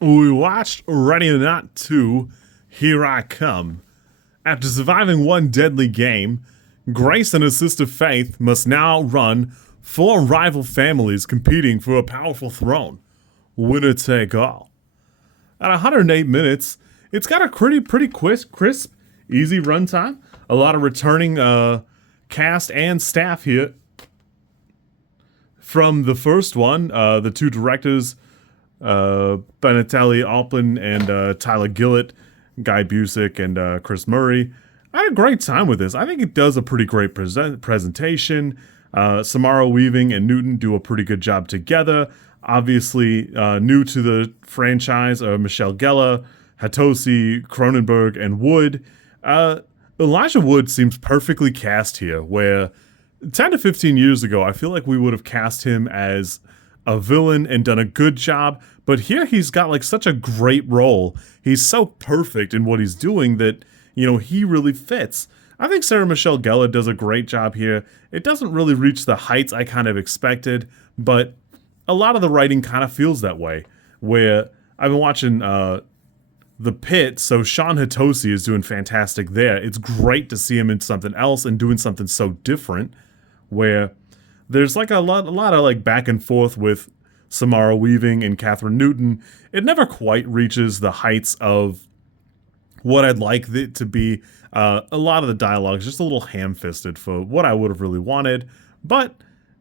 We watched Ready or Not 2, Here I Come. After surviving one deadly game, Grace and her sister Faith must now run four rival families competing for a powerful throne. Winner take all. At 108 minutes, it's got a pretty crisp, easy runtime. A lot of returning cast and staff here. From the first one, the two directors, Bettinelli-Olpin and Tyler Gillett, Guy Busick, and Chris Murray. I had a great time with this. I think it does a pretty great presentation. Samara Weaving and Newton do a pretty good job together. Obviously, new to the franchise are Michelle Gellar, Hatosy, Cronenberg, and Wood. Elijah Wood seems perfectly cast here, where 10 to 15 years ago, I feel like we would have cast him as a villain and done a good job, but here he's got like such a great role. He's so perfect in what he's doing that, you know, he really fits. I think Sarah Michelle Gellar does a great job here. It doesn't really reach the heights I kind of expected, but a lot of the writing kind of feels that way, where I've been watching The Pit, so Shawn Hatosy is doing fantastic there. It's great to see him in something else and doing something so different, where there's like a lot of like back and forth with Samara Weaving and Kathryn Newton. It never quite reaches the heights of what I'd like it to be. A lot of the dialogue is just a little ham-fisted for what I would have really wanted, but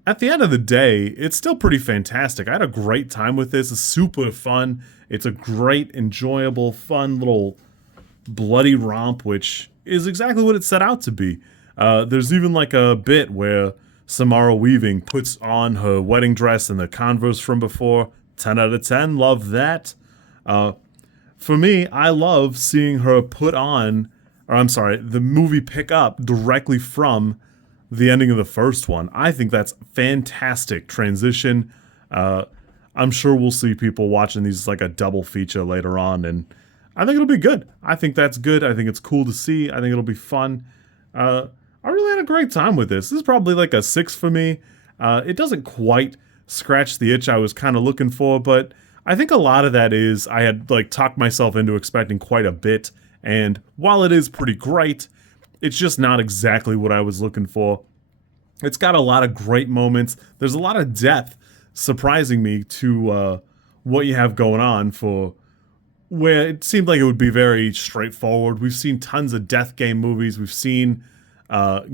at the end of the day, it's still pretty fantastic. I had a great time with this. It's super fun. It's a great, enjoyable, fun little bloody romp, which is exactly what it set out to be. There's even like a bit where Samara Weaving puts on her wedding dress and the Converse from before. 10 out of 10. Love that. For me, I love seeing her put on, or I'm sorry, the movie pick up directly from the ending of the first one. I think that's fantastic transition. I'm sure we'll see people watching these like a double feature later on, and I think it'll be good. I think that's good. I think it's cool to see. I think it'll be fun. I really had a great time with this. This is probably like a 6 for me. It doesn't quite scratch the itch I was kind of looking for, but I think a lot of that is I had like talked myself into expecting quite a bit, and while it is pretty great, it's just not exactly what I was looking for. It's got a lot of great moments. There's a lot of depth, surprising me to what you have going on for where it seemed like it would be very straightforward. We've seen tons of death game movies. We've seen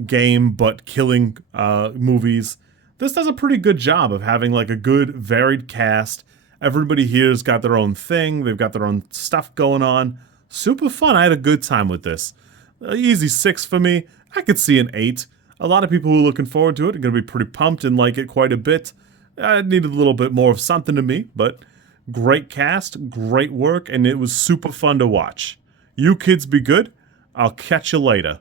game but killing movies. This does a pretty good job of having like a good varied cast. Everybody here's got their own thing. They've got their own stuff going on. Super fun. I had a good time with this. Easy 6 for me. I could see an 8. A lot of people who are looking forward to it are going to be pretty pumped and like it quite a bit. I needed a little bit more of something to me, but great cast, great work, and it was super fun to watch. You kids be good. I'll catch you later.